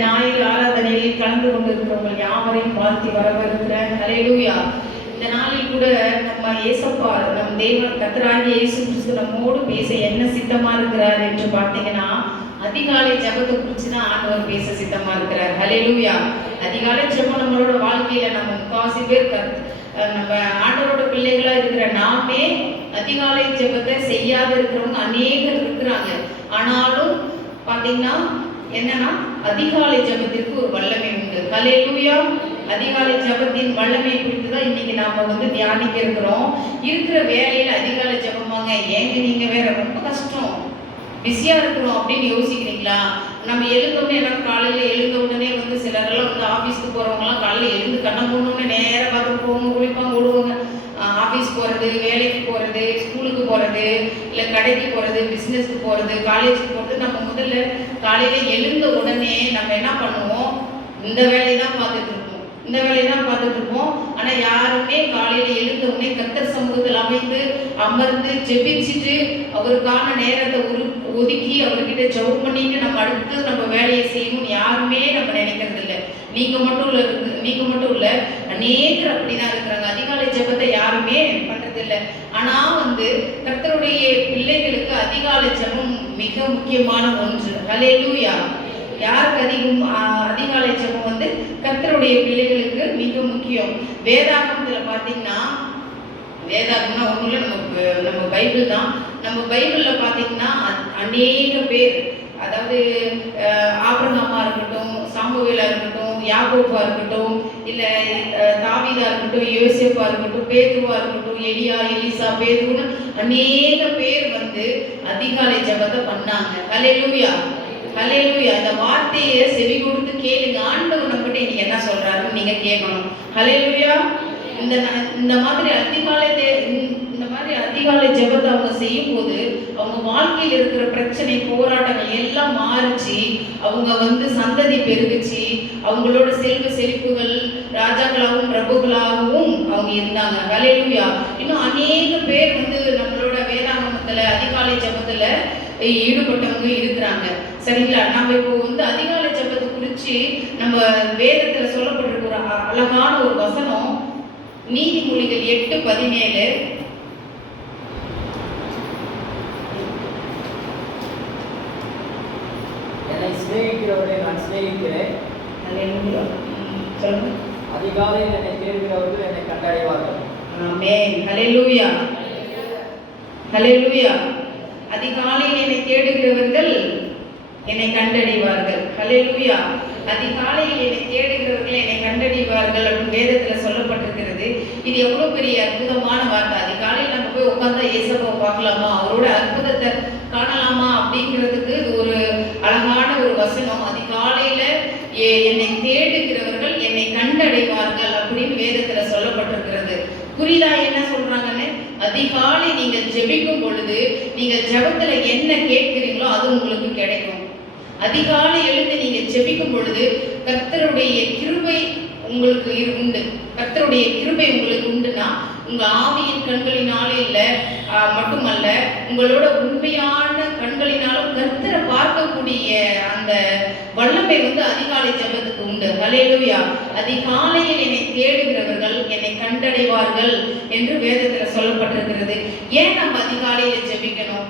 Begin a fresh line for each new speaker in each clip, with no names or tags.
ஞாயிறு ஆராதனையில் கலந்து கொண்டிருக்கிறவங்க யாவரையும் வாழ்த்தி வரவிருக்கிறேன் ஹரேலூயா இந்த நாளில் கூட நம்ம ஏசப்பா நம் தேவன் கத்தராகிய இயேசு கிறிஸ்து நம்மோடு பேச என்ன சித்தமா இருக்கிறார் என்று பார்த்தீங்கன்னா அதிகாலை ஜெபத்தை குறித்து தான் ஆண்டவர் பேச சித்தமா இருக்கிறார். ஹலேலூயா அதிகாலை ஜெபம் நம்மளோட வாழ்க்கையில நம்ம முக்காவாசி பேர் கத் நம்ம ஆண்டவரோட பிள்ளைகளா இருக்கிற நாமே அதிகாலை ஜெபத்தை செய்யாத இருக்கிறவங்க அநேகர் இருக்கிறாங்க. ஆனாலும் பார்த்தீங்கன்னா என்னன்னா அதிகாலை ஜெபத்திற்கு ஒரு வல்லமை உண்டு. கலையூயா அதிகாலை ஜெபத்தின் வல்லமை குறித்து தான் இன்னைக்கு நாம வந்து தியானிக்க இருக்கிறோம். இருக்கிற வேலையில அதிகாலை ஜெபமாங்க ஏங்க நீங்க வேற ரொம்ப கஷ்டம். பிஸியா இருக்கிறோம் அப்படின்னு யோசிக்கிறீங்களா? நம்ம எழுந்தோடனே என்ன காலையில எழுந்த உடனே வந்து சிலரெல்லாம் வந்து ஆபீஸ்க்கு போறவங்கலாம் காலையில எழுந்து கண்ணை போடணும்னு நேராக பார்த்து போவாங்க குளிப்பாங்க விடுவாங்க ஆஃபீஸ் போகிறது வேலைக்கு போகிறது ஸ்கூலுக்கு போகிறது இல்லை கடைக்கு போகிறது பிஸ்னஸ்க்கு போகிறது காலேஜுக்கு நம்ம முதல்ல காலையில் எழுந்த உடனே நம்ம என்ன பண்ணுவோம்? இந்த வேலையை தான் பார்த்துட்டு இருப்போம். இந்த வேலையை தான் பார்த்துட்டு இருப்போம். ஆனால் யாருமே காலையில் எழுந்த உடனே கத்தர் சமூகத்தில் அமைந்து அமர்ந்து ஜெபிச்சுட்டு அவருக்கான நேரத்தை ஒரு ஒதுக்கி அவர்கிட்ட ஜெபம் பண்ணிட்டு நம்ம அடுத்து நம்ம வேலையை செய்யணும்னு யாருமே நம்ம நினைக்கிறது இல்லை நீங்க மட்டும் இல்ல நீங்க மட்டும் இல்ல அநேகர் அப்படிதான் இருக்கிறாங்க. அதிகாலை ஜெபத்தை யாருமே பண்றது இல்லை ஆனா வந்து கர்த்தருடைய பிள்ளைகளுக்கு அதிகாலை ஜெபம் மிக முக்கியமான ஒன்று. ஹalleluya யாருக்கு அதிகம் அதிகாலை ஜெபம் வந்து கத்தருடைய பிள்ளைகளுக்கு மிக முக்கியம். வேதாகமத்தில் பார்த்தீங்கன்னா வேதாகம்னா ஒன்றும் இல்லை நம்ம நம்ம பைபிள் தான். நம்ம பைபிளில் பார்த்தீங்கன்னா அநேக பேர் அதாவது ஆபரணமாக ஆபிரகாமா இருக்கட்டும் சாமுவேலா இருக்கட்டும் யாக்கோபா இருக்கட்டும் இல்லை தாவிதாக இருக்கட்டும் யோசேப்பா இருக்கட்டும் பேதுருவா இருக்கட்டும் எலியா எலிசா பேதுன்னு அநேக பேர் வந்து அதிகாலை ஜெபத்தை பண்ணாங்க. ஹalleluya. ஹalleluya. இந்த வார்த்தையை செவி கொடுத்து கேளுங்க. ஆண்டவர் நம்மகிட்ட இன்னைக்கு என்ன சொல்றாருன்னு நீங்க கேட்கணும். ஹalleluya. இந்த இந்த மாதிரி அதிகாலை மாதிரி அதிகாலை ஜெபத்தை அவங்க செய்யும்போது அவங்க வாழ்க்கையில் இருக்கிற பிரச்சனை போராட்டங்கள் எல்லாம் மாறிச்சு. அவங்க வந்து சந்ததி பெருகுச்சு. அவங்களோட செல்வ செழிப்புகள் ராஜாக்களாகவும் பிரபுகளாகவும் அவங்க இருந்தாங்க. கலையிலுயா இன்னும் அநேக பேர் வந்து நம்மளோட வேதாகமத்துல அதிகாலை ஜபத்துல ஈடுபட்டவங்க இருக்கிறாங்க. சரிங்களா? நம்ம இப்போ வந்து அதிகாலை ஜெபத்தை குறித்து நம்ம வேதத்துல சொல்லப்பட்டிருக்கிற ஒரு அ- அழகான ஒரு வசனம் நீதிமொழிகள் எட்டு பதினேழு
என்னை சிநேகிக்கிறவரை நான் சிநேகிக்கிறேன். அதிகாலையில் என்னை தேடுகிறவர்கள் என்னை கண்டடைவார்கள்.
ஆமென். ஹalleluya. ஹalleluya. அதிகாலையில் என்னை தேடுகிறவர்கள் என்னை கண்டடைவார்கள். ஹalleluya. அதிகாலையில் என்னை தேடுகிறவர்கள் என்னை கண்டடைவார்கள் அப்படின்னு வேதத்துல சொல்லப்பட்டிருக்கிறது. இது எவ்வளவு பெரிய அற்புதமான வார்த்தை. அதிகாலையில் நம்ம போய் உட்கார்ந்தா இயேசப்பாவை பார்க்கலாமா? அவரோட அற்புதத்தை காணலாமா அப்படிங்கிறதுக்கு இது ஒரு அழகான வசனம். அதிகாலையில என்னை தேடுகிறவர்கள் என்னை கண்டடைவார்கள் அப்படின்னு வேதத்துல சொல்லப்பட்டிருக்கிறது. புரியுதா என்ன சொல்றாங்கன்னு? அதிகாலை நீங்கள் ஜெபிக்கும் பொழுது நீங்கள் ஜெபத்துல என்ன கேட்கிறீங்களோ அது உங்களுக்கு கிடைக்கும். அதிகாலை எழுந்து நீங்க ஜெபிக்கும் பொழுது கர்த்தருடைய கிருபை உங்களுக்கு இரு- உண்டு. கர்த்தருடைய கிருபை உங்களுக்கு உண்டுனா உங்க ஆவியின் கண்களினாலே இல்லை மட்டுமல்ல உங்களோட உண்மையான கண்களினாலும் கர்த்தரை பார்க்கக்கூடிய அந்த வல்லமை வந்து அதிகாலை ஜெபத்துக்கு உண்டு. ஹalleluya. அதிகாலையில் என்னை தேடுகிறவர்கள் என்னை கண்டடைவார்கள் என்று வேதத்தில் சொல்லப்பட்டிருக்கிறது. ஏன் நம்ம அதிகாலையில் ஜெபிக்கணும்?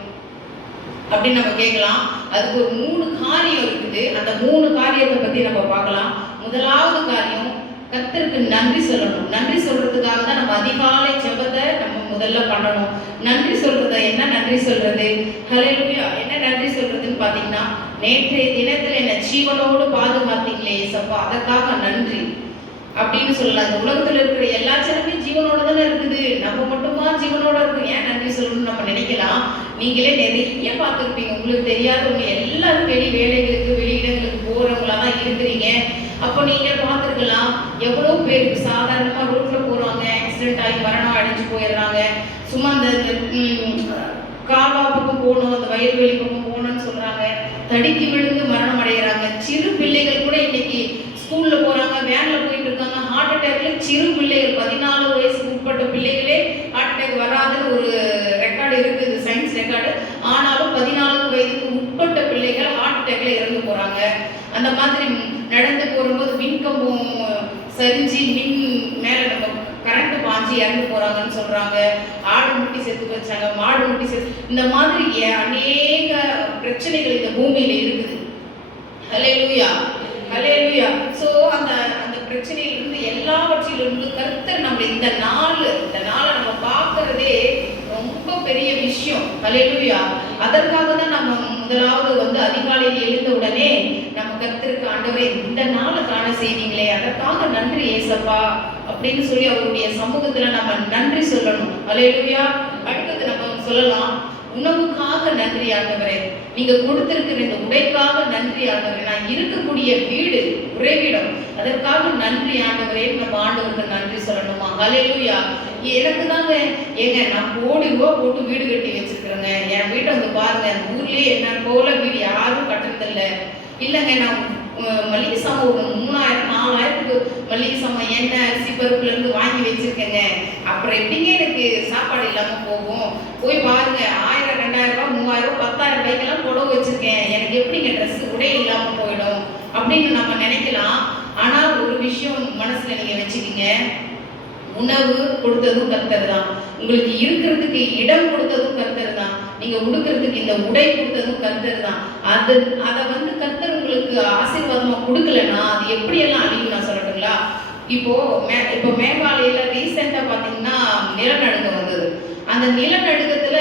அப்படின்னு நம்ம கேட்கலாம். அதுக்கு ஒரு மூணு காரியம் இருக்குது. அந்த மூணு காரியத்தை பத்தி நம்ம பார்க்கலாம். முதலாவது காரியம் கர்த்தருக்கு நன்றி சொல்லணும். நன்றி சொல்றதுக்காக தான் நம்ம அதிகாலை ஜெபத்தை நம்ம முதல்ல பண்ணணும். நன்றி சொல்றத என்ன நன்றி சொல்றது? ஹalleluya என்ன நன்றி சொல்றதுன்னு பாத்தீங்கன்னா நேற்றைய தினத்துல என்ன ஜீவனோடு பாதுகாத்தீங்களே சப்பா அதற்காக நன்றி. அப்படின்னு சொல்லலாம். இந்த உலகத்துல இருக்கிற எல்லா செலவுமே ஜீவனோட தானே இருக்குது. நம்ம மட்டுமா ஜீவனோட இருக்கும்? ஏன் நன்றி சொல்லணும்னு நம்ம நினைக்கலாம்? நீங்களே நிறைய பார்த்துருப்பீங்க. உங்களுக்கு தெரியாதவங்க எல்லாரும் வெளி வேலைகளுக்கு வெளியிடங்களுக்கு போறவங்களா தான் இருக்கிறீங்க. அப்போ நீங்க பார்த்துருக்கலாம் எவ்வளோ பேருக்கு சாதாரணமாக ரோட்ல போறாங்க ஆக்சிடென்ட் ஆகி மரணம் அடைஞ்சு போயிடுறாங்க. சும்மா அந்த கால்வா பக்கம் போகணும் அந்த வயல்வெளி பக்கம் போகணும்னு சொல்றாங்க. தடிக்கி விழுந்து மரணம் அடைகிறாங்க சிறு பிள்ளைகள் கூட இன்னைக்கு ஸ்கூல்ல போறாங்க வேன்ல போயிட்டு இருக்காங்க. ஹார்ட் அட்டாக்ல சிறு பிள்ளைகள் பதினாலு வயசுக்கு உட்பட்ட பிள்ளைகளே ஹார்ட் அட்டாக் வராத ஒரு ரெக்கார்டு இருக்குது சயின்ஸ் ரெக்கார்டு ஆனாலும் பதினாலு வயதுக்கு உட்பட்ட பிள்ளைகள் ஹார்ட் அட்டாக்ல இறந்து போறாங்க அந்த மாதிரி நடந்து போகும்போது மின்கம்பம் சரிஞ்சு மின் மேலே நம்ம கரண்ட் பாஞ்சு இறந்து போகிறாங்கன்னு சொல்கிறாங்க ஆடு முட்டி செத்து வச்சாங்க மாடு முட்டி செத்து இந்த மாதிரி அநேக பிரச்சனைகள் இந்த பூமியில இருக்குது. ஹலே லூயா ஹலே லூயா ஸோ அந்த அந்த பிரச்சனையிலிருந்து எல்லாவற்றிலிருந்து கருத்தர் நம்ம இந்த நாள் இந்த நாளை நம்ம பார்க்கறதே ரொம்ப பெரிய விஷயம். ஹalleluya. அதற்காக தான் நம்ம முதலாவது வந்து அதிகாலையில் எழுந்த உடனே நம்ம கர்த்தருக்கு ஆண்டவரே இந்த நாளை காண செய்தீங்களே அதற்காக நன்றி ஏசப்பா அப்படின்னு சொல்லி அவருடைய சமூகத்துல நம்ம நன்றி சொல்லணும். ஹalleluya அடுத்தது நம்ம சொல்லலாம் உணவுக்காக நன்றி ஆண்டவரே. நீங்க கொடுத்திருக்கிற இந்த உடைக்காக நன்றி ஆண்டவரே. நான் இருக்கக்கூடிய வீடு உறைவிடம். அதற்காக நன்றி ஆண்டவரே. நம்ம ஆண்டவருக்கு நன்றி சொல்லணும். ஹalleluya எனக்கு தாங்க ஏங்க நான் கோடி ரூபா போட்டு வீடு கட்டி வச்சிருக்கிறேங்க. என் வீட்டை வந்து பாருங்க ஊர்லயே என்ன போல வீடு யாரும் கட்டுறதில்ல. இல்லைங்க நான் மளிகை சாமான் மூணாயிரம் நாலாயிரத்துக்கு மளிகை சாமான் எண்ணெய் அரிசி பருப்புல இருந்து வாங்கி வச்சிருக்கேங்க. அப்புறம் எப்படிங்க எனக்கு சாப்பாடு இல்லாம போகும்? போய் பாருங்க ஆயிரம் ரெண்டாயிரம் ரூபாய் மூவாயிரம் ரூபாய் பத்தாயிரம் ரூபாய்க்கெல்லாம் புடவை வச்சிருக்கேன். எனக்கு எப்படிங்க ட்ரெஸ் உடை இல்லாம போயிடும்? அப்படின்னு நம்ம நினைக்கலாம். ஆனா ஒரு விஷயம் மனசுல நீங்க வச்சுக்கீங்க. உணவு கொடுத்ததும் கர்த்தர் தான். உங்களுக்கு இருக்கிறதுக்கு இடம் கொடுத்ததும் கர்த்தர் தான். நீங்க உடுக்கிறதுக்கு இந்த உடை கொடுத்ததும் கர்த்தர் தான். அது அதை வந்து கர்த்தர் உங்களுக்கு ஆசீர்வாதமா கொடுக்கலன்னா அது எப்படியெல்லாம் அழியும் நான் சொல்லட்டுங்களா? இப்போ மே இப்போ மேகாலயில ரீசெண்டா பாத்தீங்கன்னா நிலநடுக்கம் வந்தது. அந்த நிலநடுக்கத்துல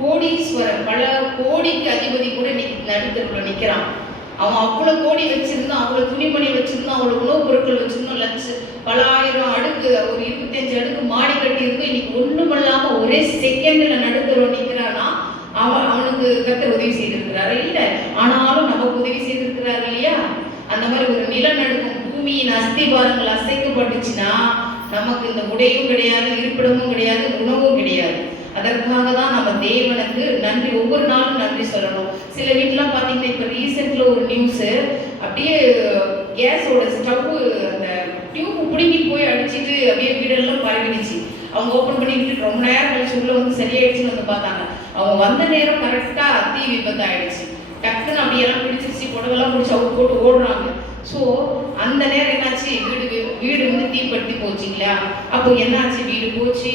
கோடீஸ்வரன் பல கோடிக்கு அதிபதி கூட இன்னைக்கு நடுத்தருக்குள்ள நிக்கிறான். அவன் அவ்வளோ கோடி வச்சிருந்தான் அவ்வளோ துணிமணி வச்சிருந்தான் அவ்வளோ உணவுப் பொருட்கள் வச்சிருந்தோம் லட்ச பல ஆயிரம் அடுக்கு ஒரு இருபத்தஞ்சு அடுக்கு மாடி கட்டி இருக்கு இன்னைக்கு ஒண்ணும் ஒரே செகண்ட்ல நடுத்தருவ நிக்கிறானா அவன் அவனுக்கு கத்தர் உதவி செய்திருக்கிறாரு? இல்லை. ஆனாலும் நமக்கு உதவி செய்திருக்கிறாரு இல்லையா? அந்த மாதிரி ஒரு நிலநடுக்கம் பூமியின் அஸ்திபாரங்கள் அசைக்கப்பட்டுச்சுன்னா நமக்கு இந்த உடையும் கிடையாது இருப்பிடமும் கிடையாது உணவும் கிடையாது. அதற்காக தான் நம்ம தேவனுக்கு நன்றி ஒவ்வொரு நாளும் நன்றி சொல்லணும். சில வீட்லாம் பார்த்தீங்கன்னா இப்போ ரீசெண்டில் ஒரு நியூஸு அப்படியே கேஸோட ஸ்டவ் அந்த டியூப் பிடுங்கி போய் அடிச்சிட்டு அப்படியே வீடெல்லாம் பரவிடுச்சு. அவங்க ஓப்பன் பண்ணிக்கிட்டு ரொம்ப நேரம் கழிச்சு உள்ள வந்து சரியாயிடுச்சுன்னு வந்து பார்த்தாங்க. அவங்க வந்த நேரம் கரெக்டாக தீ விபத்து ஆயிடுச்சு டக்குன்னு அப்படியெல்லாம் பிடிச்சிருச்சு புடவெல்லாம் பிடிச்சி அவங்க போட்டு ஓடுறாங்க. ஸோ அந்த நேரம் என்னாச்சு? வீடு வீடு வந்து தீப்பற்றி போச்சுங்களா? அப்போ என்னாச்சு? வீடு போச்சு.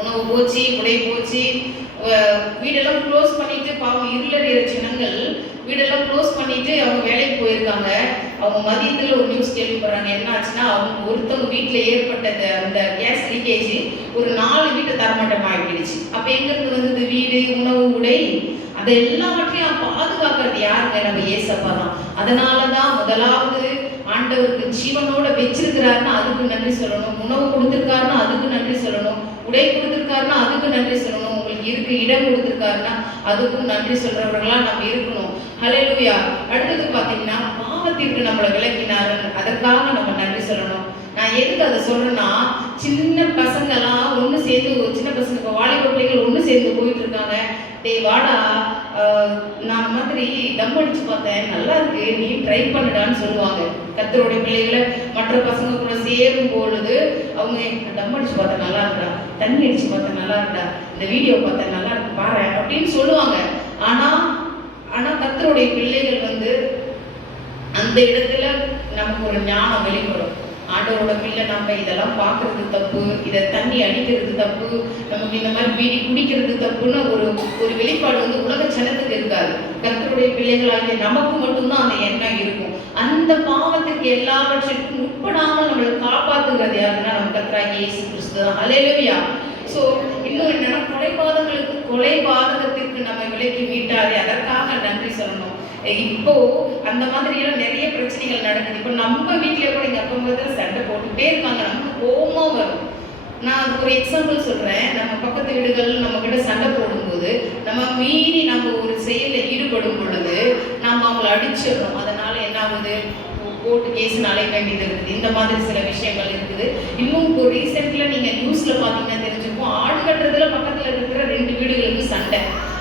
உணவு போச்சு உடை போச்சு. வீடெல்லாம் க்ளோஸ் பண்ணிட்டு பாவம் இருளறிய சின்னங்கள் வீடெல்லாம் க்ளோஸ் பண்ணிட்டு அவங்க வேலைக்கு போயிருக்காங்க. அவங்க மதியத்தில் ஒரு நியூஸ் கேள்விப்படுறாங்க. என்ன ஆச்சுன்னா அவங்க ஒருத்தவங்க வீட்டில் ஏற்பட்ட அந்த அந்த கேஸ் லீக்கேஜ் ஒரு நாலு வீட்டை தரமாட்டம் ஆகிடுச்சு அப்போ எங்கேருந்து வந்தது? வீடு உணவு உடை? அதை எல்லாவற்றையும் பாதுகாக்கிறது யாருங்க? நம்ம ஏசப்பா தான். அதனால தான் முதலாவது ஆண்டவருக்கு ஜீவனோட வச்சிருக்கிறாருன்னா அதுக்கு நன்றி சொல்லணும். உணவு கொடுத்துருக்காருன்னா அதுக்கு நன்றி சொல்லணும். உடை கொடுத்துருக்காருன்னா அதுக்கு நன்றி சொல்லணும். உங்களுக்கு இருக்கு இடம் கொடுத்துருக்காருன்னா அதுக்கும் நன்றி சொல்றவர்களா நம்ம இருக்கணும். ஹலெலுயா அடுத்தது பாத்தீங்கன்னா பாவத்திற்கு நம்மளை விளக்கினாரு. அதற்காக நம்ம நன்றி சொல்லணும். நான் எதுக்கு அதை சொல்றேன்னா சின்ன பசங்கெல்லாம் ஒன்று சேர்ந்து ஒரு சின்ன பசங்க இப்போ வாலிப பிள்ளைகள் ஒன்று சேர்ந்து போயிட்டு இருக்காங்க. டேய் வாடா. நான் மாதிரி தம் அடிச்சு பார்த்தேன். நல்லா இருக்கு. நீ ட்ரை பண்ணுடான்னு சொல்லுவாங்க. கத்தருடைய பிள்ளைகளை மற்ற பசங்க கூட சேரும் பொழுது அவங்க தம் அடிச்சு பார்த்தா நல்லா இருக்கா தண்ணி அடிச்சு பார்த்தா நல்லா இருக்கா இந்த வீடியோ பார்த்தா நல்லா இருக்கு. பாரு அப்படின்னு சொல்லுவாங்க. ஆனா ஆனா கத்தருடைய பிள்ளைகள் வந்து அந்த இடத்துல நமக்கு ஒரு ஞானம் வெளிப்படும். ஆண்டவரோட பிள்ளை நம்ம இதெல்லாம் பார்க்கறது தப்பு இதை தண்ணி அடிக்கிறது தப்பு நமக்கு இந்த மாதிரி பீடி குடிக்கிறது தப்புன்னு ஒரு ஒரு வெளிப்பாடு வந்து உலக ஜனத்துக்கு இருக்காது. கத்தருடைய பிள்ளைகளாகிய நமக்கு மட்டும்தான் அந்த எண்ணம் இருக்கும். அந்த பாவத்துக்கு எல்லாவற்றிற்கும் உட்படாமல் நம்மளை காப்பாத்துகிறது யாருன்னா நம்ம கர்த்தராகிய இயேசு கிறிஸ்து தான். ஹalleluya ஸோ இன்னும் என்னன்னா கொலைபாதங்களுக்கு கொலைபாதகத்திற்கு நம்ம விலைக்கு மீட்டாரே அதற்காக நன்றி சொல்லணும். இப்போ அந்த மாதிரி எல்லாம் நிறைய பிரச்சனைகள் நடக்குது. இப்போ நம்ம வீட்டில் கூட எங்கள் அப்பா அம்மா சண்டை போட்டுட்டே இருக்காங்க. நமக்கு கோபமாக வரும். நான் அதுக்கு ஒரு எக்ஸாம்பிள் சொல்கிறேன் நம்ம பக்கத்து வீடுகள் நம்ம கிட்ட சண்டை போடும்போது நம்ம மீறி நம்ம ஒரு செயலில் ஈடுபடும் பொழுது நம்ம அவங்கள அடிச்சிடுறோம். அதனால என்ன ஆகுது? கோர்ட்டு கேஸ் அலைய வேண்டியது இருக்குது. இந்த மாதிரி சில விஷயங்கள் இருக்குது. இன்னும் இப்போ ரீசெண்ட்ல நீங்க நியூஸ்ல பாத்தீங்கன்னா தெரிஞ்சுக்கும் ஆடு கட்டுறதுல பக்கத்துல இருக்கிற ரெண்டு வீடுகளுக்கு சண்டை.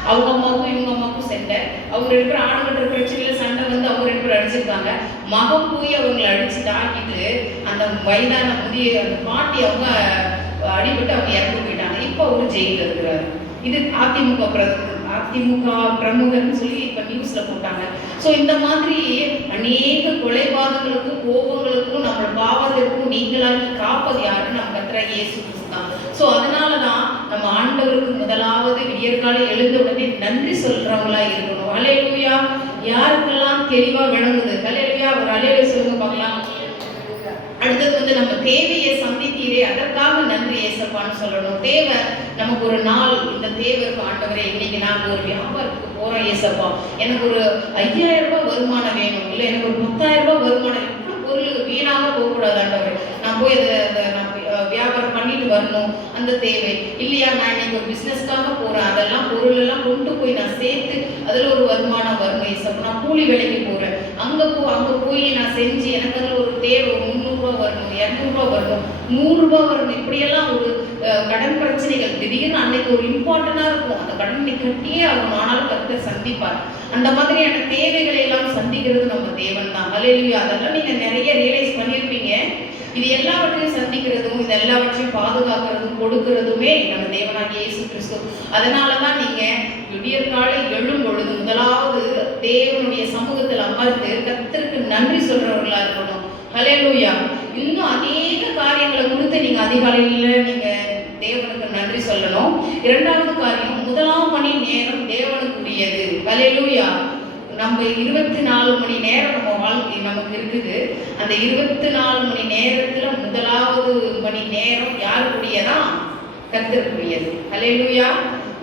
அவங்க அம்மாவுக்கும் இவங்க அம்மாவுக்கும் சண்டை அவங்க ரெண்டு பேரும் ஆடு பிரச்சனையில சண்டை வந்து அவங்க ரெண்டு பேரும் அடிச்சிருக்காங்க. மகன் போய் அவங்களை அடிச்சு தாக்கிட்டு அந்த வயதான முதிய அந்த பாட்டி அவங்க அடிபட்டு அவங்க இறந்து போயிட்டாங்க. இப்போ அவரு ஜெயிலில் இருக்கிறாரு. இது அதிமுக பிர- அதிமுக பிரமுகர்னு சொல்லி இப்போ நியூஸில் போட்டாங்க. ஸோ இந்த மாதிரி அநேக கொலைபாதங்களுக்கும் கோபங்களுக்கும் நம்மளோட பாவத்திற்கும் நீங்களாகி காப்பது யாருன்னு நம்ம கத்துற இயேசு தான். ஸோ அதனால தான் நம்ம ஆண்டவருக்கு முதலாவது விடியற்காலை எழுந்த உடனே நன்றி சொல்றவங்களா இருக்கணும். அலையலுயா யாருக்கெல்லாம் தெளிவா விளங்குது? அலையலுயா ஒரு அலையலை சொல்லுங்க பார்க்கலாம். அடுத்தது வந்து நம்ம தேவையை சந்தித்தீரே அதற்காக நன்றி ஏசப்பான்னு சொல்லணும். தேவை நமக்கு ஒரு நாள் இந்த தேவைக்கு ஆண்டவரே இன்னைக்கு நான் ஒரு வியாபாரத்துக்கு போறேன் ஏசப்பா. எனக்கு ஒரு ஐயாயிரம் ரூபாய் வருமானம் வேணும். இல்லை எனக்கு ஒரு பத்தாயிரம் ரூபாய் வருமானம் எவ்வளவு பொருள் வீணாக போகக்கூடாது ஆண்டவரே. நான் போய் அதை நான் வியாபாரம் பண்ணிட்டு வரணும் அந்த தேவை. இல்லையா நான் இன்னைக்கு ஒரு பிஸ்னஸ்க்காக போறேன். அதெல்லாம் பொருள் எல்லாம் கொண்டு போய் நான் சேர்த்து அதுல ஒரு வருமானம் வரும் ஏசப்பா. நான் கூலி வேலைக்கு போறேன். அங்க போ அங்க போய் நான் செஞ்சு எனக்கு அதுல ஒரு தேவை ஒரு முந்நூறுரூவா வரணும் இரநூறுபா வரணும் நூறுரூபா வரணும். இப்படியெல்லாம் ஒரு கடன் பிரச்சனைகள். திடீர்னு அன்னைக்கு ஒரு இம்பார்ட்டண்டா இருக்கும். அந்த கடன் நீ கட்டியே ஆகணும். ஆனாலும் கருத்தை சந்திப்பார். அந்த மாதிரியான தேவைகளை எல்லாம் சந்திக்கிறது நம்ம தேவன் தான். அலையிலுயா அதெல்லாம் நீங்க நிறைய ரியலைஸ் பண்ணியிருப்பீங்க இது எல்லாவற்றையும் சந்திக்கிறதும் இது எல்லாவற்றையும் பாதுகாக்கிறதும் கொடுக்கிறதுமே நம்ம தேவனாகிய இயேசு கிறிஸ்து. அதனால தான் நீங்க விடியற்காலை எழும் பொழுது முதலாவது தேவனுடைய சமூகத்தில் அமர்ந்து கத்திற்கு நன்றி சொல்றவர்களா இருக்கணும் ஹalleluya இன்னும் அநேக காரியங்களை கொடுத்து நீங்க அதிகாலையில நீங்க தேவனுக்கு நன்றி சொல்லணும். இரண்டாவது காரியம் முதலாம் மணி நேரம் தேவனுக்குரியது. ஹalleluya நம்ம இருபத்தி நாலு மணி நேரம் நம்ம வாழ்க்கை நமக்கு இருக்குது. அந்த இருபத்தி நாலு மணி நேரத்துல முதலாவது மணி நேரம் யாருக்குரியதா? கர்த்தருக்குரியது. ஹalleluya.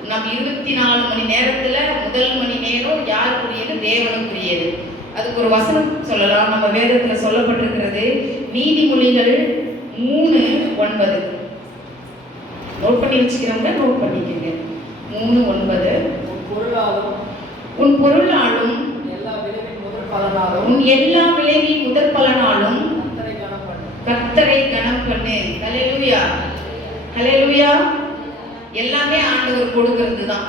நம்ம இருபத்தி நாலு மணி நேரத்துல முதல் மணி நேரம் யாருக்குரியது? தேவனுக்குரியது. அதுக்கு ஒரு வசனம் சொல்லலாம். நம்ம வேதத்துல சொல்லப்பட்டிருக்கிறது நீதிமொழிகள் மூணு ஒன்பது. நோட் பண்ணி வச்சுக்கிறவங்க நோட் பண்ணிக்கோங்க. மூணு ஒன்பது.
உன்
உன் பொருளாலும்
எல்லா விளைவின் பலனாலும்
உன் எல்லா விளைவின் முதற் பலனாலும்
கர்த்தரை கனம் பண்ணு.
கர்த்தரை கனம் பண்ணு. ஹalleluya ஹalleluya எல்லாமே ஆண்டவர் கொடுக்கிறது தான்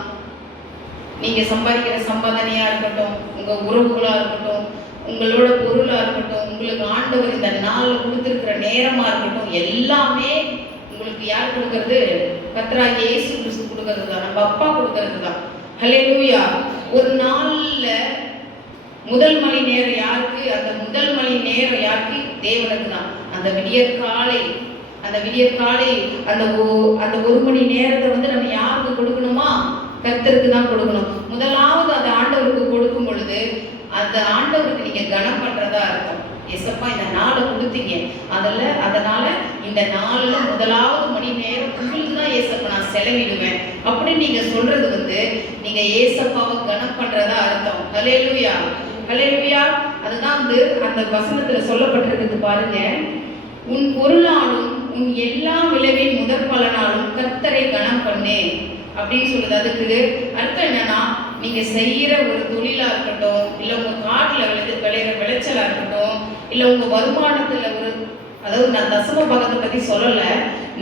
நீங்க சம்பாதிக்கிற சம்பாதனையா இருக்கட்டும் உங்க உறவுகளா இருக்கட்டும் உங்களோட பொருளா இருக்கட்டும் உங்களுக்கு ஆண்டவர் இந்த நாள்ல கொடுத்திருக்கிற நேரமா இருக்கட்டும் எல்லாமே உங்களுக்கு யார் கொடுக்கறது? கர்த்தராகிய இயேசு கிறிஸ்து கொடுக்கறது தான் நம்ம அப்பா கொடுக்கறது தான் ஹலெலூயா ஒரு நாள்ல முதல் மணி நேரம் யாருக்கு? அந்த முதல் மணி நேரம் யாருக்கு? தேவனுக்கு தான். அந்த விடியற் காலை அந்த விடியற் காலை அந்த அந்த ஒரு மணி நேரத்தை வந்து நம்ம யாருக்கு கொடுக்கணுமா? கர்த்தருக்கு தான் கொடுக்கணும். முதலாவது அந்த ஆண்டவருக்கு கொடுக்கும் பொழுது அந்த ஆண்டவருக்கு நீங்க கனம் பண்றதா இருக்கும். எசப்பா இந்த நாளை கொடுத்தீங்க. அதில் அதனால இந்த நாளில் முதலாவது மணி நேரம் உங்களுக்கு தான் ஏசப்பா நான் செலவிடுவேன். அப்படின்னு நீங்க சொல்றது வந்து நீங்க ஏசப்பாவை கனம் பண்றதா அர்த்தம். ஹalleluya. ஹalleluya. அதுதான் வந்து அந்த வசனத்துல சொல்லப்பட்டிருக்குது பாருங்க. உன் பொருளாலும் உன் எல்லா விளைவின் முதற் பலனாலும் கர்த்தரை கனம் பண்ணு அப்படின்னு சொல்லுது. அதுக்கு அர்த்தம் என்னன்னா நீங்க செய்யற ஒரு தொழிலா இருக்கட்டும் இல்ல உங்க காட்டுல விளைய விளையிற விளைச்சலா இருக்கட்டும் இல்ல உங்க வருமானத்துல ஒரு அதாவது நான் தசம பாகத்தை பத்தி சொல்லலை.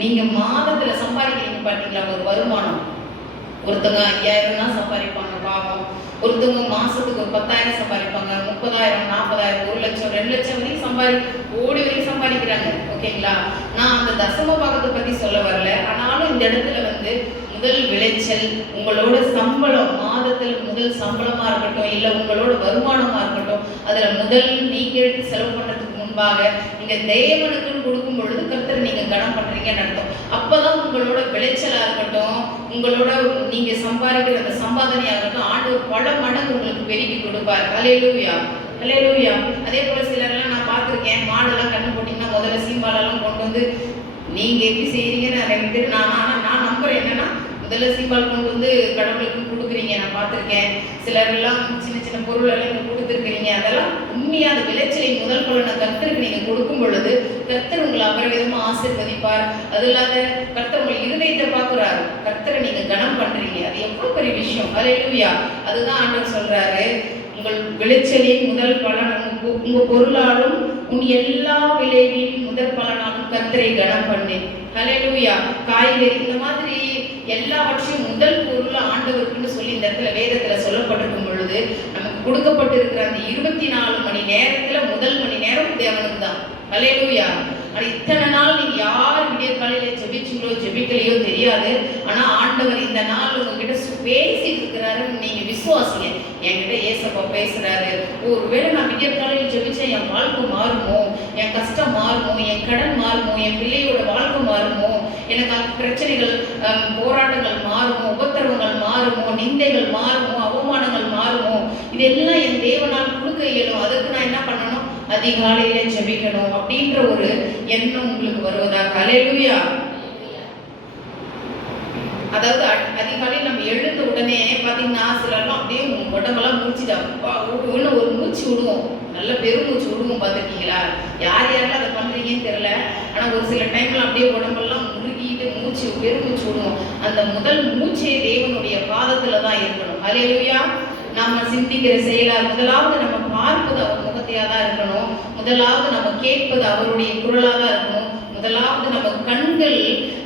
நீங்க மாதத்துல சம்பாதிக்கிறீங்க பாத்தீங்களா ஒரு வருமானம்? ஒருத்தவங்க ஐயாயிரம் தான் சம்பாதிப்பாங்க பாவம். ஒருத்தவங்க மாசத்துக்கு ஒரு பத்தாயிரம் சம்பாதிப்பாங்க முப்பதாயிரம் நாற்பதாயிரம் ஒரு லட்சம் ரெண்டு லட்சம் வரைக்கும் சம்பாதி ஓடி வரைக்கும் சம்பாதிக்கிறாங்க. ஓகேங்களா? நான் அந்த தசம பாகத்தை பத்தி சொல்ல வரல. ஆனாலும் இந்த இடத்துல வந்து முதல் விளைச்சல் உங்களோட சம்பளம் மாதத்தில் முதல் சம்பளமா இருக்கட்டும் இல்ல உங்களோட வருமானமா இருக்கட்டும் அதுல முதல் நீங்க எடுத்து செலவு பண்றதுக்கு முன்பாக நீங்க தேவனுக்குன்னு கொடுக்கும் பொழுது கர்த்தரை நீங்க கனம் பண்றீங்கன்னு அர்த்தம். அப்பதான் உங்களோட விளைச்சலா இருக்கட்டும் உங்களோட நீங்க சம்பாதிக்கிற அந்த சம்பாதனையா இருக்கட்டும் ஆண்டு பல மடங்கு உங்களுக்கு பெருக்கி கொடுப்பார். அலையலூயா அலையலூயா அதே போல சிலர்லாம் நான் பார்த்துருக்கேன் மாடெல்லாம் கண்ணு போட்டீங்கன்னா முதல்ல சீம்பாலெல்லாம் கொண்டு வந்து நீங்க எப்படி செய்கிறீங்கன்னு எனக்கு தெரியும் நான் ஆனா நான் நம்புறேன் என்னன்னா முதல்ல சீம்பால் கொண்டு வந்து கடவுளுக்கு கொடுக்குறீங்க நான் பார்த்துருக்கேன். சிலர் எல்லாம் சின்ன சின்ன பொருள் எல்லாம் கொடுத்துருக்கிறீங்க அதெல்லாம் உண்மையாக அந்த விளைச்சலை முதல் பலனை கர்த்தருக்கு நீங்கள் கொடுக்கும் பொழுது கர்த்தர் உங்களை அபரவிதமா ஆசீர்வதிப்பார். அது இல்லாத கர்த்தர் உங்களை இருதயத்தை பார்க்குறாரு. கர்த்தரை நீங்கள் கனம் பண்ணுறீங்க அது எவ்வளோ பெரிய விஷயம். அலையிலுயா அதுதான் ஆண்டவர் சொல்கிறாரு உங்கள் விளைச்சலின் முதல் பலன் உங்க பொருளாலும் உன் எல்லா விளைவின் முதல் பலனாலும் கர்த்தரை கனம் பண்ணு ஹalleluya காய்கறி இந்த மாதிரி எல்லாவற்றையும் முதல் பொருள் ஆண்டவருக்குன்னு சொல்லி இந்த இடத்துல வேதத்துல சொல்லப்பட்டிருக்கும் பொழுது கொடுக்கப்பட்டிருக்கிற அந்த இருபத்தி நாலு மணி நேரத்துல முதல் மணி நேரம் தேவனுக்கு தான் ஹalleluya. ஆனா இத்தனை நாள் நீங்க யார் விடிய காலையில ஜெபிச்சீங்களோ ஜெபிக்கலையோ தெரியாது. ஆனா ஆண்டவர் இந்த நாள் உங்ககிட்ட பேசிட்டு இருக்கிறாருன்னு நீங்க விசுவாசிங்க. என்கிட்ட ஏசப்பா பேசுறாரு. ஒருவேளை நான் விடிய காலையில் ஜெபிச்சேன் என் வாழ்க்கை மாறுமோ? என் கஷ்டம் மாறுமோ? என் கடன் மாறுமோ? என் பிள்ளையோட வாழ்க்கை மாறுமோ? எனக்கு அந்த பிரச்சனைகள் போராட்டங்கள் மாறுமோ? உபத்திரவங்கள் மாறுமோ? நிந்தைகள் மாறுமோ? அவமானங்கள் மாறுமோ? இதெல்லாம் என் தேவனால் கொடுக்க இயலும். அதுக்கு நான் என்ன பண்ணணும்? அதிகாலையில ஜெபிக்கணும் அப்படின்ற ஒரு எண்ணம் உங்களுக்கு வருவதா? கலையிலுயா அதாவது அதிகாலையில் நம்ம எழுந்த உடனே பார்த்தீங்கன்னா சிலர்லாம் அப்படியே உங்க உடம்பெல்லாம் முடிச்சுட்டு இன்னும் ஒரு மூச்சு விடுவோம். நல்ல பெருமூச்சு விடுவோம் பார்த்துருக்கீங்களா யார் யாரெல்லாம் அதை பண்ணுறீங்கன்னு தெரியல. ஆனால் ஒரு சில டைம்லாம் அப்படியே உடம்பெல்லாம் மூச்சு பெருமூச்சு விடுவோம் அந்த முதல் மூச்சே தேவனுடைய பாதத்துல தான் இருக்கணும் அலையலுயா நம்ம சிந்திக்கிற செயலா முதலாவது நம்ம பார்ப்பது அவர் முகத்தையா தான் இருக்கணும். முதலாவது நம்ம கேட்பது அவருடைய குரலா தான் இருக்கணும். முதலாவது நம்ம கண்கள்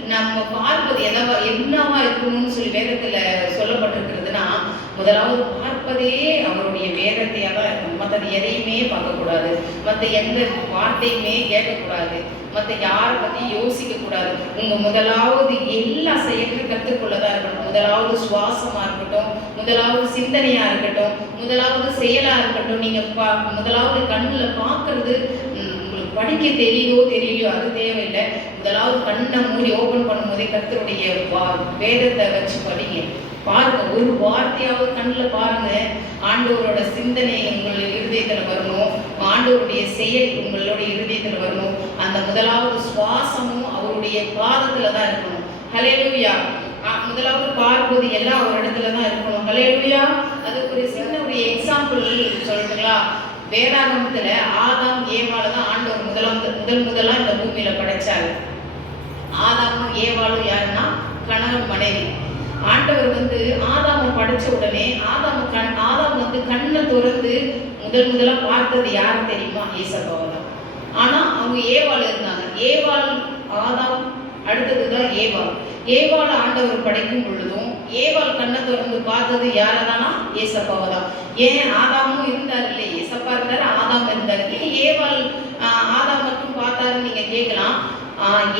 நம்ம பார்ப்பது எதவா என்னவா இருக்கணும்னு சொல்லி வேதத்துல சொல்லப்பட்டிருக்கிறதுனா முதலாவது பார்ப்பதே அவருடைய வேதத்தையாக இருக்கணும் மற்றது எதையுமே பார்க்கக்கூடாது. மற்ற எந்த வார்த்தையுமே கேட்கக்கூடாது. மற்ற யாரை பற்றி யோசிக்க கூடாது முதலாவது எல்லா செயலும் கற்றுக்கொள்ளதாக இருக்கட்டும். முதலாவது சுவாசமாக இருக்கட்டும். முதலாவது சிந்தனையாக இருக்கட்டும். முதலாவது செயலாக இருக்கட்டும். நீங்கள் பா- முதலாவது கண்ணில் பார்க்கறது உங்களுக்கு படிக்க தெரியுதோ தெரியலையோ அது தேவையில்லை. முதலாவது கண்ணை மூடி ஓப்பன் பண்ணும்போதே கர்த்தருடைய வா- வேதத்தை வச்சு படிங்க. பாருங்க ஒரு வார்த்தையாவது கண்ணில் பாருங்க. ஆண்டவரோட சிந்தனை உங்கள் இருதயத்தில் வரணும். ஆண்டவருடைய செயல் உங்களுடைய இருதயத்தில் வரணும். அந்த முதலாவது சுவாசமும் அவருடைய பாதத்தில் தான் இருக்கணும். ஹலேலுயா முதலாவது பார்ப்பது எல்லாம் ஒரு இடத்துல தான் இருக்கணும். ஹலேலுயா அது ஒரு சின்ன ஒரு எக்ஸாம்பிள் சொல்றீங்களா வேதாகமத்துல ஆதாம் ஏவால தான் ஆண்டவர் முதலாம் முதல் முதலா இந்த பூமியில படைச்சாரு. ஆதாமும் ஏவாளும் யாருன்னா கணவன் மனைவி. ஆண்டவர் வந்து ஆதாம படைச்ச உடனே ஆதாம கண் ஆதாம் வந்து கண்ணை திறந்து முதல் முதலா பார்த்தது யார் தெரியுமா? ஏசப்பாவை தான் ஆனா அவங்க ஏவாள் இருந்தாங்க. ஏவாள் ஆதாம் அடுத்ததுதான் ஏவாள். ஏவாள் ஆண்டவர் படைக்கும் பொழுதும் ஏவாள் கண்ணை திறந்து பார்த்தது யாரதானா? ஏசப்பாவை தான் ஏன் ஆதாமும் இருந்தார் இல்லை ஏசப்பா இருந்தாரு ஆதாம் இருந்தார். இல்லை ஏவாள் ஆதாம் மட்டும் பார்த்தாருன்னு நீங்க கேட்கலாம்?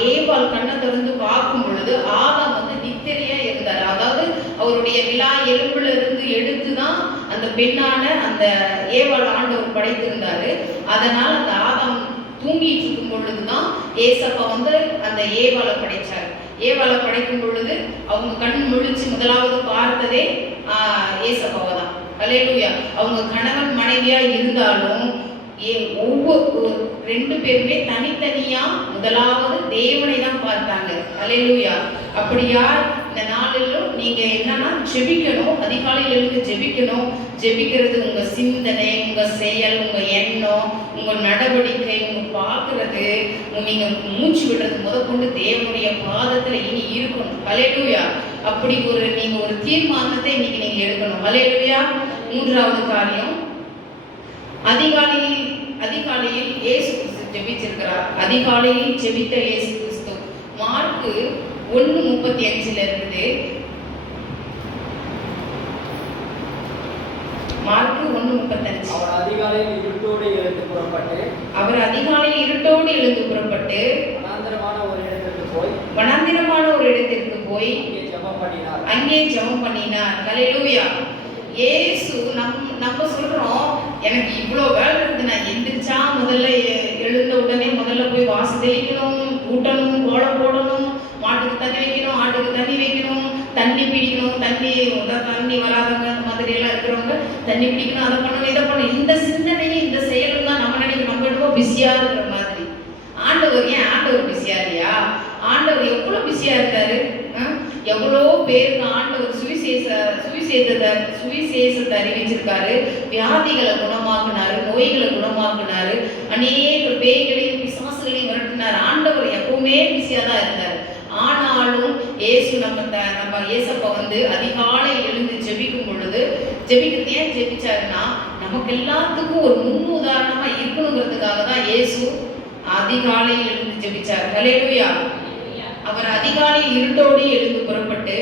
ஏவாள் கண்ணை திறந்து பார்க்கும் பொழுது ஆதாம் வந்து நித்திரைய அவருடைய விழா எலும்புல இருந்து எடுத்து தான் அந்த பெண்ணான அந்த ஏவாள் ஆண்டவர் படைத்திருந்தாரு. அதனால அந்த ஆதாம் தூங்கிட்டு இருக்கும் பொழுதுதான் ஏசப்பா வந்து அந்த ஏவாளை படைச்சார். ஏவாளை படைக்கும் பொழுது அவங்க கண் முழிச்சு முதலாவது பார்த்ததே ஆஹ், ஏசப்பாவை தான் அலேலூயா அவங்க கணவன் மனைவியா இருந்தாலும் ஏ- ஒவ்வொரு ஒரு- ரெண்டு பேருமே தனித்தனியா முதலாவது தேவனை தான் பார்த்தாங்க அலேலூயா அப்படியா இந்த நாளிலும் நீங்க என்னன்னா ஜெபிக்கணும். அதிகாலையில இருந்து ஜெபிக்கணும். ஜெபிக்கிறது உங்க சிந்தனை உங்க செயல் உங்க எண்ணம் உங்க நடவடிக்கை உங்க பார்க்கிறது நீங்கள் நீங்க மூச்சு விடுறது முதற்கொண்டு தேவனுடைய பாதத்துல இனி இருக்கணும். அலேலூயா அப்படி ஒரு நீங்க ஒரு தீர்மானத்தை இன்னைக்கு நீங்க எடுக்கணும். அலேலூயா மூன்றாவது காரியம். அதிகாலையில் அதிகாலையில் இயேசு கிறிஸ்து ஜெபிச்சிருக்கிறார். அதிகாலையில் ஜெபித்த இயேசு கிறிஸ்து. மார்க்கு ஒன்று முப்பத்தி அஞ்சுல இருக்குது மார்க்கு ஒன்று முப்பத்தஞ்சு.
அவர் அதிகாலையில் இருட்டோடு எழுந்து புறப்பட்டு
அவர் அதிகாலையில் இருட்டோடு எழுந்து புறப்பட்டு
வனாந்தரமான ஒரு இடத்திற்கு போய்
வனாந்திரமான ஒரு இடத்திற்கு போய்
ஜெபம் பண்ணினார்.
அங்கே ஜெபம் பண்ணினார். ஹalleluya. இயேசு நம் நம்ம சொல்றோம் எனக்கு இவ்வளோ வேலை இருக்கு நான் எந்திரிச்சா முதல்ல எழுந்த உடனே முதல்ல போய் வாசல் தெளிக்கணும் கூட்டணும் கோலம் போடணும் மாட்டுக்கு தண்ணி வைக்கணும் ஆட்டுக்கு தண்ணி வைக்கணும் தண்ணி பிடிக்கணும் தண்ணி தண்ணி வராதவங்க அந்த மாதிரி எல்லாம் இருக்கிறவங்க தண்ணி பிடிக்கணும் அதை பண்ணணும் இதை பண்ணணும். இந்த சிந்தனையும் இந்த செயலும் தான் நம்ம நினைக்கிறோம் நம்ம ரொம்ப பிஸியா இருக்கிற மாதிரி. ஆண்டவர் ஏன் ஆண்டவர் பிஸியா இல்லையா? ஆண்டவர் எவ்வளவு பிஸியா இருக்காரு? ஆ? எவ்வளோ பேருக்கு ஆண்டவர் சுவிசேஷ சுவிசேஷத்தை சுவிசேஷத்தை அறிவிச்சிருக்காரு. வியாதிகளை குணமாக்குனாரு நோய்களை குணமாக்குனாரு. அநேக பேய்களையும் பிசாசுகளையும் விரட்டினார். ஆண்டவர் எப்பவுமே பிஸியாக தான் இருந்தார். ஆனாலும் இயேசு நம்ம இந்த நம்ம இயேசப்பா வந்து அதிகாலை எழுந்து ஜெபிக்கும் பொழுது ஜெபிக்கிறது ஏன் ஜெபிச்சாருன்னா நமக்கு எல்லாத்துக்கும் ஒரு முன் உதாரணமா இருக்கணுங்கிறதுக்காக தான் இயேசு அதிகாலையில் எழுந்து ஜெபிச்சார். ஹalleluya. அவர் அதிகாலையில் இருட்டோடு எழுந்து புறப்பட்டு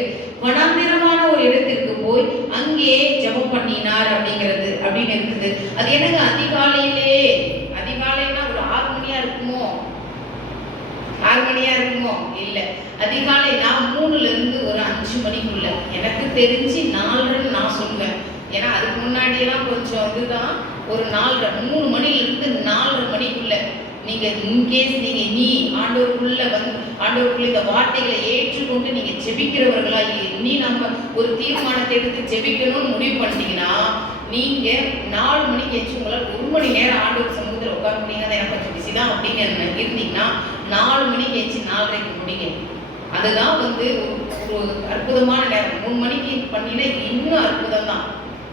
வனாந்திரமான ஒரு இடத்திற்கு போய் அங்கே ஜபம் பண்ணினார் அப்படிங்கிறது அப்படின்னு இருக்குது. அது எனக்கு அதிகாலையிலே? அதிகாலைன்னா ஒரு ஆறு மணியா இருக்குமோ? இல்லை. அதிகாலை நான் மூணுல இருந்து ஒரு அஞ்சு மணிக்குள்ள எனக்கு தெரிஞ்சு நாலரைன்னு நான் சொல்லுவேன். ஏன்னா அதுக்கு முன்னாடியெல்லாம் கொஞ்சம் இதுதான். ஒரு நாலரை மூணு மணிலிருந்து நாலரை மணிக்குள்ள. நீங்கள் இன்கேஸ் நீங்கள் நீ ஆண்டவருக்குள்ள வந்து ஆண்டவருக்குள்ள இந்த வார்த்தைகளை ஏற்றுக்கொண்டு நீங்கள் ஜெபிக்கிறவர்களா நீ நம்ம ஒரு தீர்மானத்தை எடுத்து ஜெபிக்கணும்னு முடிவு பண்ணிட்டீங்கன்னா நீங்கள் நாலு மணிக்கு எச்சு உங்களால் ஒரு மணி நேரம் ஆண்டவர் சமூகத்தில் உட்கார முடியுங்க. எனக்கு கொஞ்சம் பிஸி தான் அப்படின்னு இருந்தீங்கன்னா நாலு மணிக்கு எச்சு நாலரைக்கு முடிங்க. அதுதான் வந்து ஒரு அற்புதமான நேரம். மூணு மணிக்கு பண்ணினா இன்னும் அற்புதம் தான்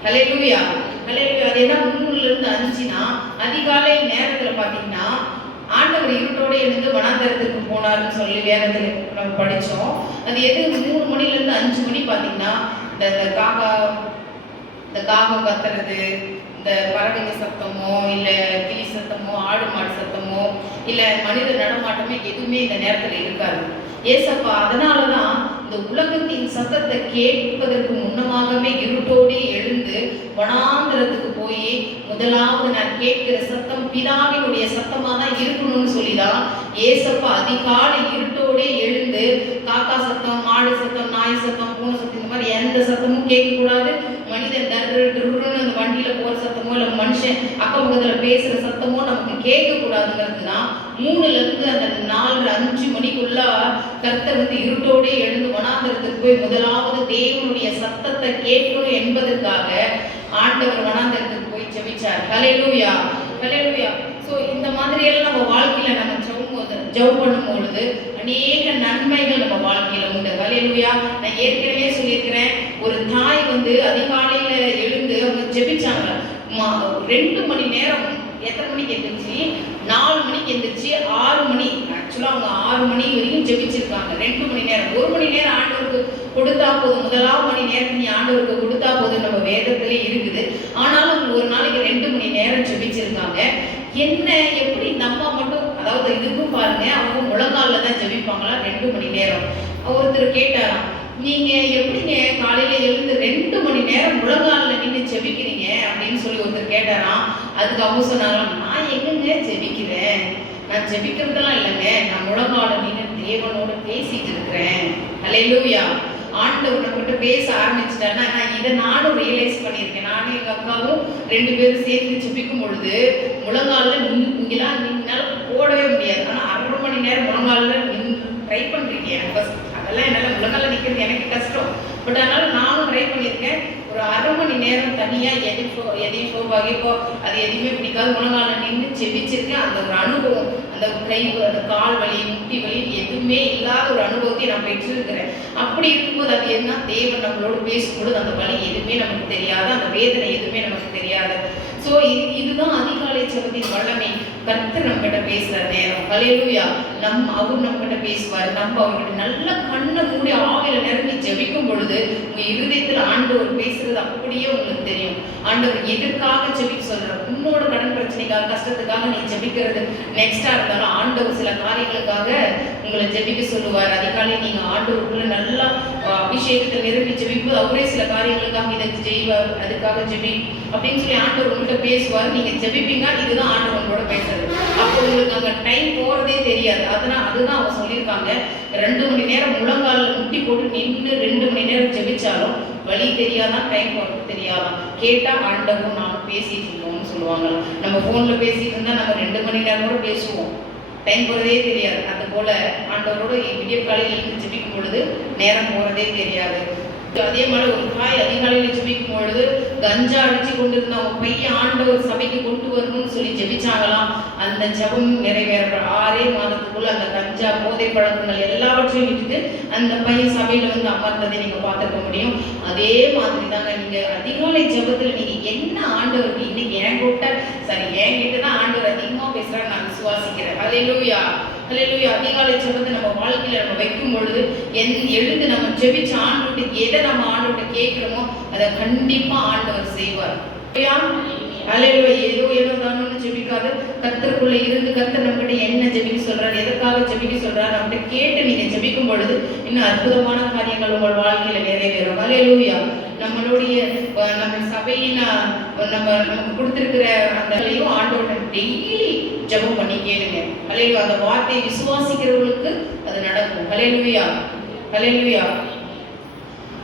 ஹலேலூயா ஹலேலூயா அது என்ன? மூணுல இருந்து அஞ்சுனா அதிகாலை நேரத்துல பாத்தீங்கன்னா ஆண்டவர் இருட்டோட எழுந்து வனாந்தரத்துக்கு போனார்னு சொல்லி வேதத்துல நம்ம படிச்சோம். அது எது? மூணு மணில இருந்து அஞ்சு மணி பாத்தீங்கன்னா இந்த இந்த இந்த காகம் கத்துறது இந்த பறவைங்க சத்தமோ இல்லை கிளி சத்தமோ ஆடு மாடு சத்தமோ இல்லை மனித நடமாட்டமே எதுவுமே இந்த நேரத்தில் இருக்காது. ஏசப்பா அதனாலதான் இந்த உலகத்தின் சத்தத்தை கேட்பதற்கு முன்னமாகவே இருட்டோடே எழுந்து வனாந்திரத்துக்கு போய் முதலாவது நான் கேட்கிற சத்தம் பிதாவினுடைய சத்தமாக தான் இருக்கணும்னு சொல்லிதான் ஏசப்பா அதிகாலை இருட்டோடே எழுந்து காக்கா சத்தம் மாடு சத்தம் நாய் சத்தம் பூனை சத்தம் இந்த மாதிரி எந்த சத்தமும் கேட்கக்கூடாது. மனிதன் தர்ரு டுருன்னு அந்த வண்டியில் போகிற சத்தமோ இல்லை மனுஷன் அக்கம் பக்கத்தில் பேசுகிற சத்தமோ நமக்கு கேட்கக்கூடாதுங்கிறது தான் மூணுல இருந்து அந்த நாலு அஞ்சு மணிக்குள்ள கர்த்தர் வந்து இருட்டோடே எழுந்து வனாந்தரத்துக்கு போய் முதலாவது தேவனுடைய சத்தத்தை கேட்கணும் என்பதற்காக ஆண்டவர் வனாந்தரத்துக்கு போய் ஜெபிச்சார். கலையிலூயா கலையிலூயா ஸோ இந்த மாதிரி எல்லாம் நம்ம வாழ்க்கையில நம்ம ஜெபம் ஜவு பண்ணும் பொழுது அநேக நன்மைகள் நம்ம வாழ்க்கையில உண்டு. ஹalleluya நான் ஏற்கனவே சொல்லியிருக்கிறேன் ஒரு தாய் வந்து அதிகாலையில எழுந்து அவங்க ஜெபிச்சாங்க. மா- ரெண்டு மணி நேரம் எத்தனை மணிக்கு எழுந்துச்சு நாலு மணிக்கு எந்திரிச்சு ஆறு மணி. ஆக்சுவலாக அவங்க ஆறு மணி வரைக்கும் ஜெபிச்சிருக்காங்க. ரெண்டு மணி நேரம். ஒரு மணி நேரம் ஆண்டவருக்கு கொடுத்தா போதும். முதலாவது மணி நேரம் நீ ஆண்டவருக்கு கொடுத்தா போதும் நம்ம வேதத்திலே இருக்குது. ஆனாலும் ஒரு நாளைக்கு ரெண்டு மணி நேரம் ஜெபிச்சிருக்காங்க. என்ன எப்படி? நம்ம மட்டும் அதாவது இதுக்கும் பாருங்க அவங்க முழங்கால தான் ஜெபிப்பாங்களா? ரெண்டு மணி நேரம். ஒருத்தர் கேட்டாராம் நீங்க எப்படிங்க காலையில எழுந்து ரெண்டு மணி நேரம் முழங்கால நின்று ஜெபிக்கிறீங்க? அப்படின்னு சொல்லி ஒருத்தர் கேட்டாராம். அதுக்கு அவங்க சொன்னாராம் நான் எங்கங்க ஜெபிக்கிறேன்? நான் ஜெபிக்கிறதெல்லாம் இல்லைங்க. நான் முழங்கால நின்று தேவனோட பேசிட்டு இருக்கிறேன். அல்லேலூயா ஆண்டவர் நம்மகிட்ட பேச ஆரம்பிச்சிட்டாருன்னா நான் இதை நானும் ரியலைஸ் பண்ணியிருக்கேன். நானும் எங்கள் அக்காவும் ரெண்டு பேரும் சேர்ந்து ஜெபிக்கும் பொழுது முழங்கால இங்கெல்லாம் நின்னால போடவே முடியாது. ஆனால் அரை மணி நேரம் முழங்கால நின்று ட்ரை பண்ணிருக்கேன் எனக்கு ஃபஸ்ட் அதெல்லாம் என்னால் முழங்கால நிற்கிறது எனக்கு கஷ்டம். பட் அதனால நானும் ட்ரை பண்ணியிருக்கேன். ஒரு அரை மணி நேரம் தனியா எதையும் சோ எதையும் சோபாகிப்போ அது எதுவுமே பிடிக்காது. முழங்கால நின்று ஜெபிச்சிருக்கேன் அந்த ஒரு அனுபவம் அந்த கை அந்த கால் வலி முட்டி வலி எதுவுமே இல்லாத ஒரு அனுபவத்தை நான் பெற்றிருக்கிறேன். அப்படி இருக்கும்போது அது என்ன? தேவன் நம்மளோடு பேசும்பொழுது அந்த வலி எதுவுமே நமக்கு தெரியாது அந்த வேதனை எதுவுமே நமக்கு தெரியாது. ஸோ இது இதுதான் அதிகாலை ஜெபத்தின் வல்லமை. கர்த்தர் நம்ம கிட்ட பேசுற நேரம் ஹalleluya நம்ம அவர் நம்ம கிட்ட பேசுவார். நம்ம அவர்கிட்ட நல்ல கண்ணை மூடி ஆவியில நிரம்பி ஜெபிக்கும் பொழுது உங்க இருதயத்துல ஆண்டவர் பேசுறது அப்படியே உங்களுக்கு தெரியும். ஆண்டவர் எதற்காக ஜெபிக்க சொல்ற உன்னோட கடன் பிரச்சனைக்காக கஷ்டத்துக்காக நீ ஜெபிக்கிறது. நெக்ஸ்டா இருந்தாலும் ஆண்டவர் சில காரியங்களுக்காக உங்களை ஜெபிக்க சொல்லுவார். அதிகாலை நீங்க ஆண்டவருக்குள்ள நல்லா அபிஷேகத்தை நிரம்பி ஜெபிக்கும்போது அவரே சில காரியங்களுக்காக இதை செய்வார். அதுக்காக ஜெபி. அப்படின்னு சொல்லி ஆண்டவர் உங்கள்கிட்ட பேசுவார். நீங்க ஜெபிப்பீங்க இதுதான் ஆண்டவர் உங்களோட பேசுறது. அப்போ உங்களுக்கு அங்க டைம் போறதே தெரியாது. அதனால அதுதான் அவங்க சொல்லியிருக்காங்க. ரெண்டு மணி நேரம் முழங்கால முட்டி போட்டு நின்று ரெண்டு மணி நேரம் ஜெபிச்சாலும் வழி தெரியாதான் டைம் போறது தெரியாதான். கேட்டா ஆண்டவரும் நானும் பேசிட்டு இருந்தோம்னு சொல்லுவாங்க நம்ம போன்ல பேசிட்டு இருந்தா நம்ம ரெண்டு மணி நேரம் கூட பேசுவோம். டைம் போகிறதே தெரியாது. அது போல் ஆண்டவரோட விடிய காலையில் எழுந்து பொழுது நேரம் போகிறதே தெரியாது. அதே மாதிரி ஒரு தாய் அதிகாலையில் ஜெபிக்கும் பொழுது கஞ்சா அடிச்சு கொண்டிருந்த அவங்க பையன் ஆண்டவர் சபைக்கு கொண்டு வரணும்னு சொல்லி ஜெபிச்சாங்களாம். அந்த ஜெபம் நிறைவேற ஆறே மாதத்துக்குள்ள அந்த கஞ்சா போதை பழக்கங்கள் எல்லாவற்றையும் விட்டுட்டு அந்த பையன் சபையில வந்து அமர்ந்ததை நீங்க பார்த்துக்க முடியும். அதே மாதிரி தாங்க நீங்க அதிகாலை ஜபத்துல நீங்க என்ன ஆண்டவர் இன்னைக்கு என் கூட்ட சரி என்கிட்ட தான் ஆண்டவர் அதிகமா பேசுறாங்க நான் விசுவாசிக்கிறேன். ஹalleluya அல்லையிலோ அதிகாலை ஜெபத்தை நம்ம வாழ்க்கையில நம்ம வைக்கும் பொழுது எந் எழுந்து நம்ம ஜெபிச்ச ஆண்டவர்கிட்ட எதை நம்ம ஆண்டவர்கிட்ட கேட்கிறோமோ அதை கண்டிப்பா ஆண்டவர் செய்வார். ஹalleluya ஏதோ ஏதோ தானோன்னு ஜெபிக்காத. கத்தருக்குள்ள இருந்து கத்தர் நம்மகிட்ட என்ன ஜெபிக்க சொல்றாரு எதற்காக ஜெபிக்க சொல்றாரு நம்மகிட்ட கேட்டு நீங்க ஜெபிக்கும் பொழுது இன்னும் அற்புதமான காரியங்கள் உங்கள் வாழ்க்கையில நிறைவேறும். அலையிலூயா நம்மளுடைய நம்ம சபையின நம்ம நமக்கு கொடுத்துருக்கிற அந்த ஆண்டோட டெய்லி ஜெபம் பண்ணி கேளுங்க. ஹalleluya அந்த வார்த்தையை விசுவாசிக்கிறவங்களுக்கு அது நடக்கும். ஹalleluya ஹalleluya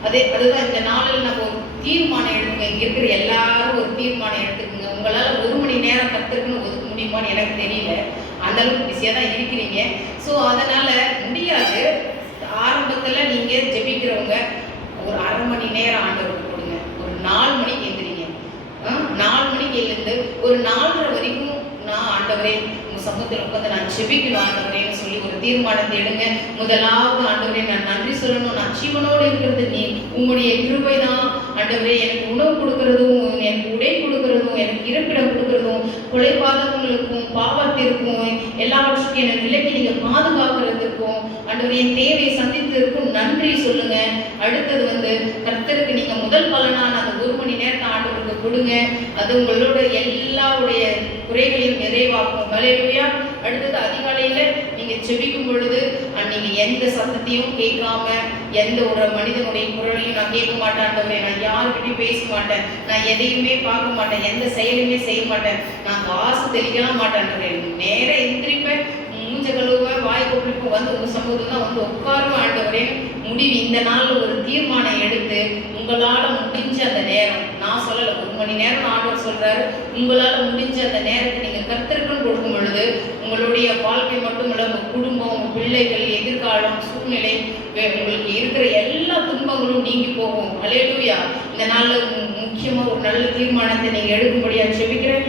அதே அதுதான் இந்த நாளில் நம்ம ஒரு தீர்மானம் எடுத்துங்க இங்க இருக்கிற எல்லாரும் ஒரு தீர்மானம் எடுத்துக்கோங்க. உங்களால ஒரு மணி நேரம் கத்துருக்குன்னு ஒதுக்க முடியுமான்னு எனக்கு தெரியல. அந்த அளவுக்கு பிஸியா தான் இருக்கிறீங்க. ஸோ அதனால முடியாது. ஆரம்பத்துல நீங்க ஜெபிக்கிறவங்க ஒரு அரை மணி நேரம் ஆண்டவருக்கு கொடுங்க. ஒரு நாலு மணிக்கு நாலு மணிக்கு எழுந்து ஒரு நாலரை வரைக்கும் நான் ஆண்டவரே உங்க சமூகத்தில் உட்காந்து நான் செபிக்கணும் ஆண்டவரேன்னு சொல்லி ஒரு தீர்மானத்தை எடுங்க. முதலாவது ஆண்டவரே நான் நன்றி சொல்லணும். நான் ஜீவனோடு இருக்கிறது. நீ உங்களுடைய கிருபை தான் ஆண்டவரே எனக்கு உணவு கொடுக்கறதும் எனக்கு உடை கொடுக்கறதும் எனக்கு இருப்பிடம் கொடுக்கறதும் கொலைபாதகங்களுக்கும் பாவத்திற்கும் எல்லாவற்றுக்கும் எனக்கு விலக்கி நீங்க பாதுகாக்கிறதுக்கும் ஆண்டவரே என் தேவையை சந்தித்ததற்கும் நன்றி சொல்லுங்க. அடுத்தது வந்து கர்த்தருக்கு நீங்க முதல் பலனா அந்த ஒரு மணி நேரத்தை ஆண்டவருக்கு கொடுங்க. அது உங்களோட எல்லாருடைய குறைகளையும் நிறைவாக்கும். ஹalleluya. அடுத்தது அதிகாலையில நீங்க செபிக்கும் பொழுது நீங்க எந்த சத்தத்தையும் கேட்காம எந்த ஒரு மனிதனுடைய குரலையும் நான் கேட்க மாட்டேன் நான் யாருக்கிட்டையும் பேச மாட்டேன். நான் எதையுமே பார்க்க மாட்டேன். எந்த செயலையுமே செய்ய மாட்டேன். நான் காசு தெளிக்கலாம் மாட்டேன் நேர எந்திரிப்பேன். மூஞ்ச கழுவ வாய் கொப்பிடிப்ப வந்து உங்க சமூகத்துல தான் வந்து உட்காருவேன் ஆண்டவரே முடிவு இந்த நாள் ஒரு தீர்மானம் எடுத்து உங்களால் முடிஞ்ச அந்த நேரம் நான் சொல்லலை ஒரு மணி நேரம் ஆர்டர் சொல்கிறாரு உங்களால் முடிஞ்ச அந்த நேரத்தை நீங்கள் கர்த்தருக்குன்னு கொடுக்கும் பொழுது உங்களுடைய வாழ்க்கை மட்டுமல்ல உங்கள் குடும்பம் உங்கள் பிள்ளைகள் எதிர்காலம் சூழ்நிலை உங்களுக்கு இருக்கிற எல்லா துன்பங்களும் நீங்கி போகும். அலேலூயா இந்த நாளில் முக்கியமாக ஒரு நல்ல தீர்மானத்தை நீங்கள் எடுக்கும்படியாக செபிக்கிறேன்.